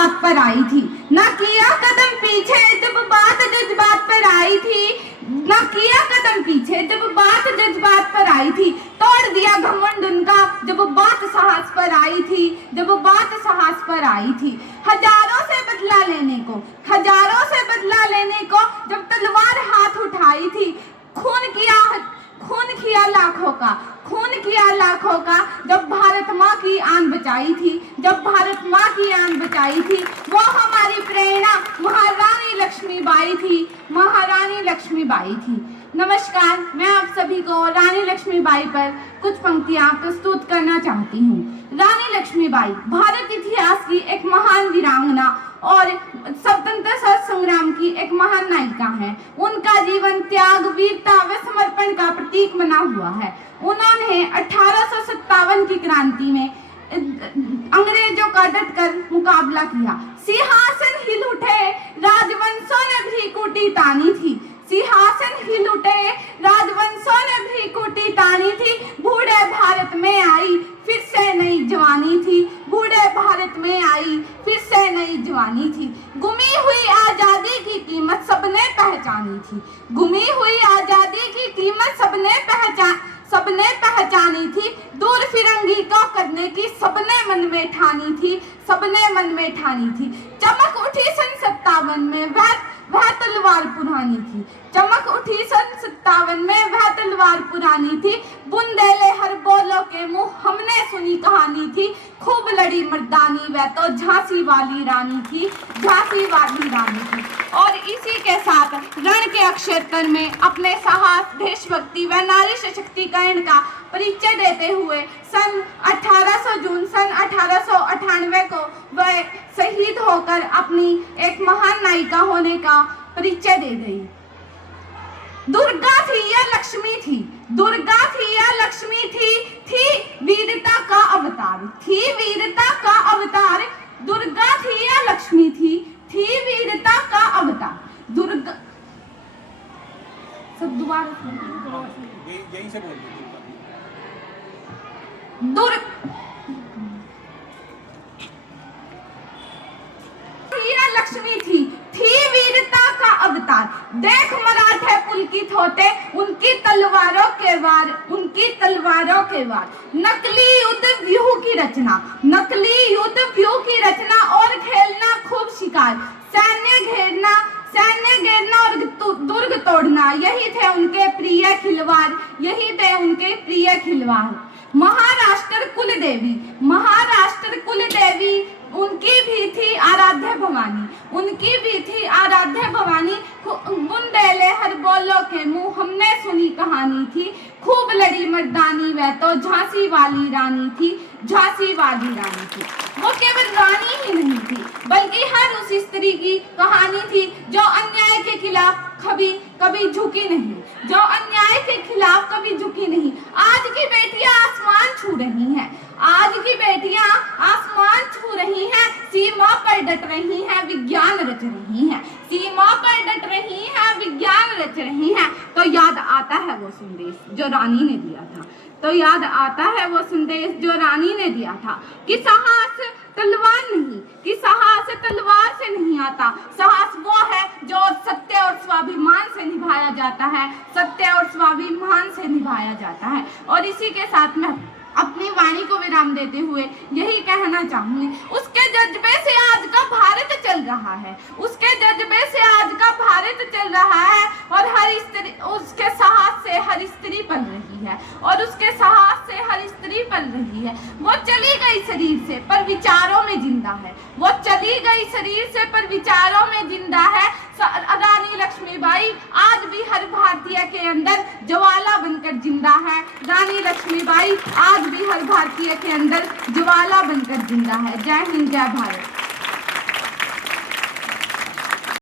जज्बात पर आई थी, न किया कदम पीछे जब बात जज्बात पर आई थी, न किया कदम पीछे जब बात जज्बात पर आई थी, तोड़ दिया घमंड उनका जब बात साहस पर आई थी, जब बात साहस पर आई थी। हजारों से बदला लेने को, हजारों से बदला लेने को जब तलवार हाथ उठाई थी, खून किया लाखों का, खून किया लाखों का जब भारत माँ की आन बचाई थी, जब भारत माँ की आन बचाई थी। वो हमारी प्रेरणा महारानी लक्ष्मीबाई थी, महारानी लक्ष्मीबाई थी। नमस्कार, मैं आप सभी को रानी लक्ष्मीबाई पर कुछ पंक्तियां प्रस्तुत करना चाहती हूँ। रानी लक्ष्मीबाई भारत इतिहास की एक महान वीरांगना और स्वतंत्रता संग्राम की एक महान नायिका है। उनका जीवन त्याग, वीरता व समर्पण का प्रतीक बना हुआ है। उन्होंने 1857 की क्रांति में अंग्रेजों का डटकर मुकाबला किया। सिंहासन हिल उठे, राजवंशों ने भी कूटी तानी थी, सिंहासन हिल उठे, राजवंशों ने भी कूटी तानी थी। बूढ़े भारत में आई फिर से नई जवानी थी, बूढ़े भारत में आई फिर से नई जवानी थी। गुमी हुई आजादी की कीमत सबने पहचानी थी, गुमी हुई आजादी की कीमत सबने पहचानी थी। दूर फिरंगी को करने की सबने मन में ठानी थी, सबने मन में ठानी थी। चमक उठी सन 57 में वह तलवार पुरानी थी, चमक उठी सन 57 में वह तलवार पुरानी थी। बुंदेले हर बोलो के मुंह हमने सुनी कहानी थी। खूब लड़ी मर्दानी वह तो झांसी वाली रानी थी, झांसी वाली रानी थी। और इसी के साथ रण के अक्षर में अपने साहस, देशभक्ति व नारी सशक्तिकरण का परिचय देते हुए सन 1800 जून सन 1898 को वह शहीद होकर अपनी एक महान नायिका होने का परिचय दे गई। दुर्गा थी या लक्ष्मी थी, दुर्गा थी या लक्ष्मी थी वीरता का अवतार, थी वीरता का अवतार। दुर्गा थी या लक्ष्मी थी वीरता का अवतार। दुर्गा सब दोबारा यहीं से बोल लक्ष्मी थी वीरता का अवतार। देख मराठे पुलकित होते उनकी तलवारों के वार, उनकी तलवारों के वार। नकली युद्ध व्यूह की रचना, नकली युद्ध व्यूह की रचना और खेलना खूब शिकार। सैन्य घेरना और दुर्ग तोड़ना, यही थे उनके प्रिय खिलवाड़, यही थे उनके प्रिय खिलवाड़। महाराष्ट्र कुल देवी, महाराष्ट्र कुल देवी उनकी भी थी आराध्य भवानी, उनकी भी थी आराध्य भवानी। बुंदेले हर बोलो के मुंह हमने सुनी कहानी थी। खूब लड़ी मर्दानी वह तो झांसी वाली रानी थी, झांसी वाली रानी थी। वो केवल रानी ही नहीं थी बल्कि हर उस स्त्री की कहानी थी जो अन्याय के खिलाफ कभी झुकी नहीं, जो अन्याय के खिलाफ कभी झुकी नहीं। आज की बेटियां आसमान छू रही हैं, आज की बेटियां आसमान छू रही हैं, सीमा पर डट रही हैं, विज्ञान रच रही हैं, सीमा पर डट रही हैं, विज्ञान रच रही हैं। तो याद आता है वो संदेश जो रानी ने दिया था, तो याद आता है वो संदेश जो रानी ने दिया था कि साहस तलवार नहीं, कि साहस तलवार से नहीं आता। साहस वो है जो सत्य और स्वाभिमान से निभाया जाता है, सत्य और स्वाभिमान से निभाया जाता है। और इसी के साथ मैं अपनी वाणी को विराम देते हुए यही कहना चाहूंगी, उसके जज्बे से आज का भारत चल रहा है, उसके जज्बे से आज का भारत चल रहा है। और हर स्त्री उसके साहस से हर स्त्री पल रही है, और उसके साहस से हर स्त्री पल रही है। वो चली गई शरीर से पर विचारों में जिंदा है, वो चली गई शरीर से पर विचारों में जिंदा है। रानी लक्ष्मीबाई आज भी हर भारतीय के अंदर ज्वाला बनकर जिंदा है। रानी लक्ष्मीबाई आज भी हर भारतीय के अंदर ज्वाला बनकर जिंदा है। जय हिंद, जय भारत।